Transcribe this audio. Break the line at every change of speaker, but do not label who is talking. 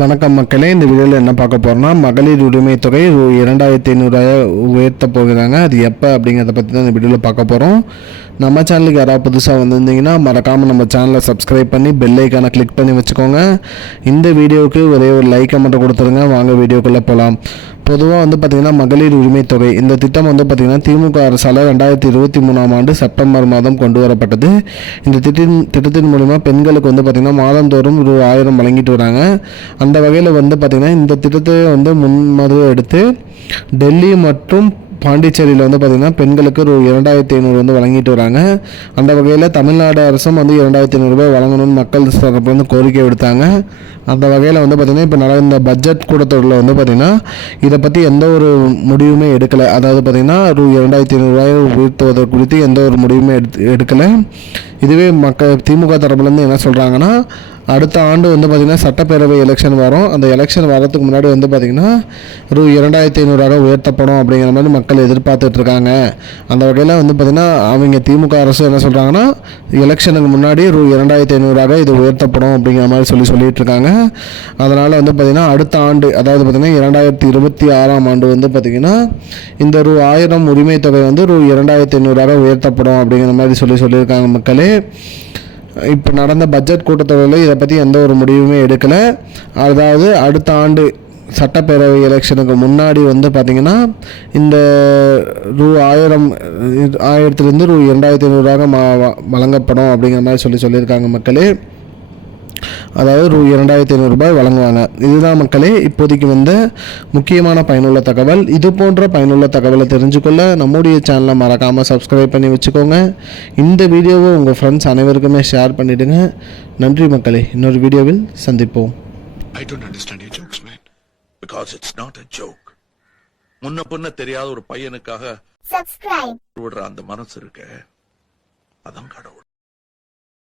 வணக்கம் மக்களே இந்த வீடியோவில் என்ன பார்க்க போகிறோம்னா மகளிர் உரிமை தொகை ரூ. இரண்டாயிரத்தி ஐநூறுரூவாயை உயர்த்த போகிறாங்க அது எப்போ அப்படிங்கிறத பற்றி தான் இந்த வீடியோவில் பார்க்க போகிறோம் நம்ம சேனலுக்கு யாராவது புதுசாக வந்திருந்தீங்கன்னா மறக்காமல் நம்ம சேனலை சப்ஸ்கிரைப் பண்ணி பெல் ஐக்கானை கிளிக் பண்ணி வச்சுக்கோங்க. இந்த வீடியோவுக்கு ஒரே ஒரு லைக்கை மட்டும் கொடுத்துருங்க. வாங்க வீடியோக்குள்ளே போகலாம் பொதுவாக வந்து பார்த்திங்கன்னா மகளிர் உரிமை தொகை. இந்த திட்டம் வந்து பார்த்திங்கன்னா திமுக அரசால் ரெண்டாயிரத்தி இருபத்தி மூணாம் ஆண்டு செப்டம்பர் மாதம் கொண்டு வரப்பட்டது. இந்த திட்டம் திட்டத்தின் மூலிமா பெண்களுக்கு வந்து பார்த்திங்கன்னா மாதந்தோறும் ஒரு ஆயிரம் வழங்கிட்டு வராங்க. அந்த வகையில் வந்து பார்த்திங்கன்னா இந்த திட்டத்தை வந்து முன்மதுவை எடுத்து டெல்லி மற்றும் பாண்டிச்சேரியில் வந்து பார்த்திங்கன்னா பெண்களுக்கு ஒரு இரண்டாயிரத்தி ஐநூறு வந்து வழங்கிட்டு வராங்க. அந்த வகையில் தமிழ்நாடு அரசும் வந்து இரண்டாயிரத்தி ஐநூறுரூபா வழங்கணும்னு மக்கள் தரப்பு வந்து கோரிக்கை விடுத்தாங்க. அந்த வகையில் வந்து பார்த்திங்கன்னா இப்போ நடந்த பட்ஜெட் கூட்டத்தொடரில் வந்து பார்த்திங்கன்னா இதை பற்றி எந்த ஒரு முடிவுமே எடுக்கலை. அதாவது பார்த்திங்கன்னா ரூ இரண்டாயிரத்தி ஐநூறுரூவாயை உயர்த்துவதற்கு குறித்து எந்த ஒரு முடிவுமே எடுத்து எடுக்கலை. இதுவே மக்கள் திமுக தரப்புலேருந்து என்ன சொல்கிறாங்கன்னா அடுத்த ஆண்டு வந்து பார்த்திங்கன்னா சட்டப்பேரவை எலெக்ஷன் வரும். அந்த எலெக்ஷன் வரதுக்கு முன்னாடி வந்து பார்த்திங்கன்னா ரூ இரண்டாயிரத்தி ஐநூறாக உயர்த்தப்படும் அப்படிங்கிற மாதிரி மக்கள் எதிர்பார்த்துட்ருக்காங்க அந்த வகையில் வந்து பார்த்திங்கன்னா அவங்க திமுக அரசு என்ன சொல்கிறாங்கன்னா எலெக்ஷனுக்கு முன்னாடி ரூ இரண்டாயிரத்தி ஐநூறாக இது உயர்த்தப்படும் அப்படிங்கிற மாதிரி சொல்லி சொல்லிட்டு இருக்காங்க. அதனால் வந்து பார்த்திங்கன்னா அடுத்த ஆண்டு அதாவது பார்த்திங்கன்னா இரண்டாயிரத்தி இருபத்தி ஆறாம் ஆண்டு வந்து பார்த்திங்கன்னா இந்த ரூ ஆயிரம் உரிமை தொகை வந்து ரூ இரண்டாயிரத்தி ஐநூறாக உயர்த்தப்படும் அப்படிங்கிற மாதிரி சொல்லி சொல்லியிருக்காங்க மக்களே. இப்போ நடந்த பட்ஜெட் கூட்டத்தொடரில் இதை பற்றி எந்த ஒரு முடிவுமே எடுக்கலை. அதாவது அடுத்த ஆண்டு சட்டப்பேரவை எலெக்ஷனுக்கு முன்னாடி வந்து பார்த்திங்கன்னா இந்த ரூ ஆயிரம் ஆயிரத்துலேருந்து ரூ இரண்டாயிரத்தி ஐநூறுரூவாக வ- வழங்கப்படும் அப்படிங்கிற மாதிரி சொல்லி சொல்லியிருக்காங்க மக்களே. அதாவது ரூ இரண்டாயிரத்தி ஐநூறுரூபாய் வழங்குவாங்க. இதுதான் மக்களே இப்போதைக்கு வந்த முக்கியமான பயனுள்ள தகவல். இது போன்ற பயனுள்ள தகவலை தெரிஞ்சுக்கொள்ள நம்முடைய சேனலை மறக்காமல் சப்ஸ்கிரைப் பண்ணி வச்சுக்கோங்க. இந்த வீடியோவை உங்கள் ஃப்ரெண்ட்ஸ் அனைவருக்குமே ஷேர் பண்ணிவிடுங்க நன்றி மக்களே இன்னொரு வீடியோவில் சந்திப்போம்.
I don't understand your jokes, man. Because it's not a joke. முன்ன பின்ன தெரியாத ஒரு பையனுக்காக
subscribe.
விடுற அந்த மனசு இருக்க. அதான் கடவுள்.